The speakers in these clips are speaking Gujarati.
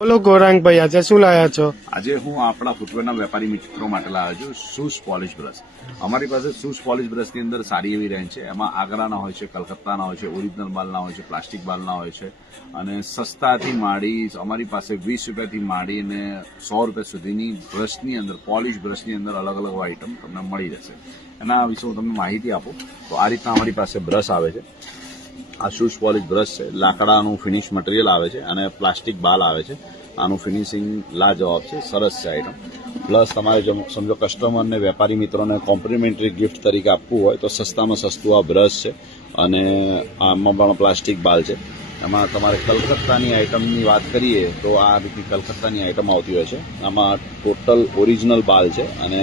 બોલો ગૌરાંગભાઈ, આજે શું લાયા છો? આજે હું આપણા ફૂટવેરના વેપારી મિત્રો માટે લાવ્યો છું શૂઝ પોલિશ બ્રશ. અમારી પાસે શૂઝ પોલિશ બ્રશની અંદર સારી એવી રેન્જ છે. એમાં આગ્રાના હોય છે, કલકત્તાના હોય છે, ઓરિજિનલ બાલના હોય છે, પ્લાસ્ટિક બાલના હોય છે અને સસ્તાથી માંડી અમારી પાસે 20 રૂપિયાથી માંડીને 100 રૂપિયા સુધીની બ્રશની અંદર, પોલિશ બ્રશની અંદર અલગ અલગ આઇટમ તમને મળી રહેશે. એના વિશે હું તમને માહિતી આપું તો આ રીતના અમારી પાસે બ્રશ આવે છે. આ શૂઝ પોલિશ બ્રશ છે. લાકડાનું ફિનિશ મટીરિયલ આવે છે અને પ્લાસ્ટિક બાલ આવે છે. આનું ફિનિશિંગ લાજવાબ છે, સરસ છે આઈટમ. પ્લસ તમારે જો સમજો કસ્ટમરને, વેપારી મિત્રોને કોમ્પ્લિમેન્ટરી ગિફ્ટ તરીકે આપવું હોય તો સસ્તામાં સસ્તું આ બ્રશ છે અને આમાં પણ પ્લાસ્ટિક બાલ છે. એમાં તમારે કલકત્તાની આઈટમની વાત કરીએ તો આ રીતની કલકત્તાની આઈટમ આવતી હોય છે. આમાં ટોટલ ઓરિજિનલ બાલ છે અને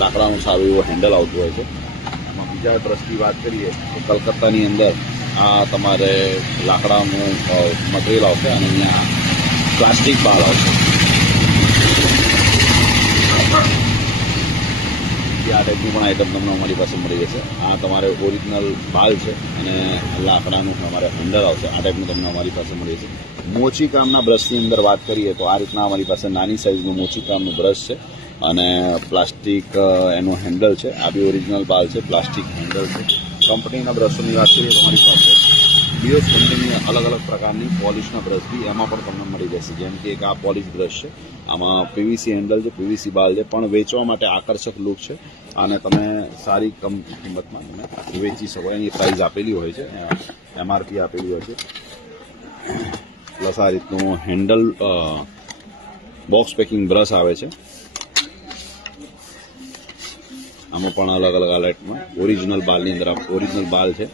લાકડાનું સારું એવું હેન્ડલ આવતું હોય છે. બીજા બ્રશની વાત કરીએ તો કલકત્તાની અંદર આ તમારે લાકડાનું મટીરિયલ આવશે અને અહીંયા પ્લાસ્ટિક બાલ આવશે. આ ટાઈપની પણ આઈટમ તમને અમારી પાસે મળી જશે. આ તમારે ઓરિજિનલ બાલ છે અને લાકડાનું તમારે હેન્ડલ આવશે. આ ટાઈપનું તમને અમારી પાસે મળી જશે. મોચી કામના બ્રશની અંદર વાત કરીએ તો આ રીતના અમારી પાસે નાની સાઇઝનું મોચી કામનું બ્રશ છે અને પ્લાસ્ટિક એનું હેન્ડલ છે. આ બી ઓરિજિનલ બાલ છે, પ્લાસ્ટિક હેન્ડલ છે. કંપનીના બ્રશોની વાત કરીએ તો અમારી પાસે બીઓસ કંપનીની અલગ અલગ પ્રકારની પોલિશના બ્રશ બી એમાં પણ તમને મળી જશે. જેમ કે એક આ પોલિશ બ્રશ છે, આમાં પીવીસી હેન્ડલ છે, પીવીસી બાલ છે, પણ વેચવા માટે આકર્ષક લુક છે અને તમે સારી કમ કિંમતમાં તમે વેચી શકો. એની પ્રાઇસ આપેલી હોય છે, MRP આપેલી હોય છે. પ્લસ આ રીતનું હેન્ડલ બોક્સ પેકિંગ બ્રશ આવે છે. આમાં પણ અલગ અલગ આઇટમમાં ઓરિજિનલ બાલની અંદર ઓરિજિનલ બાલ છે.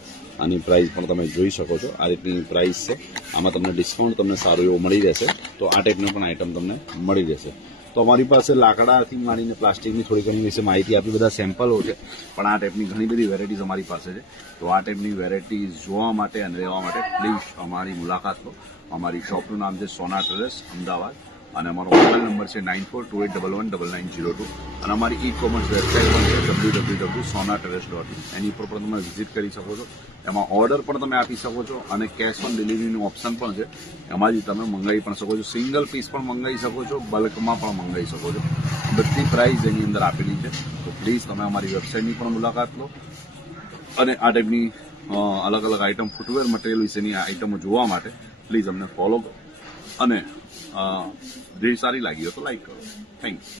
આની પ્રાઇસ પણ તમે જોઈ શકો છો. આ રીતની પ્રાઇસ છે. આમાં તમને ડિસ્કાઉન્ટ તમને સારું એવું મળી જશે. તો આ ટાઈપની પણ આઇટમ તમને મળી જશે. તો અમારી પાસે લાકડાથી માંડીને પ્લાસ્ટિકની થોડી ઘણી વિશે માહિતી આપી, બધા સેમ્પલો છે, પણ આ ટાઈપની ઘણી બધી વેરાયટીઝ અમારી પાસે છે. તો આ ટાઈપની વેરાયટીઝ જોવા માટે અને રહેવા માટે પ્લીઝ અમારી મુલાકાત લો. અમારી શોપનું નામ છે સોના ટેરેસ, અમદાવાદ, અને અમારો મોબાઈલ નંબર છે 9428119902 અને અમારી ઈ કોમર્સ વેબસાઇટ પણ છે www.sonaterrace.in. એની ઉપર પણ તમે વિઝિટ કરી શકો છો. એમાં ઓર્ડર પણ તમે આપી શકો છો અને કેશ ઓન ડિલિવરીનું ઓપ્શન પણ છે. એમાંથી તમે મંગાવી પણ શકો છો. સિંગલ પીસ પણ મંગાવી શકો છો, બલ્કમાં પણ મંગાવી શકો છો. બધી પ્રાઇસ એની અંદર આપેલી છે. તો પ્લીઝ તમે અમારી વેબસાઇટની પણ મુલાકાત લો અને આ ટાઈપની અલગ અલગ આઇટમ, ફૂટવેર મટીરિયલ વિશેની આઇટમો જોવા માટે પ્લીઝ અમને ફોલો કરો અને જે સારી લાગી હોય તો લાઈક કરો. થેન્ક્સ.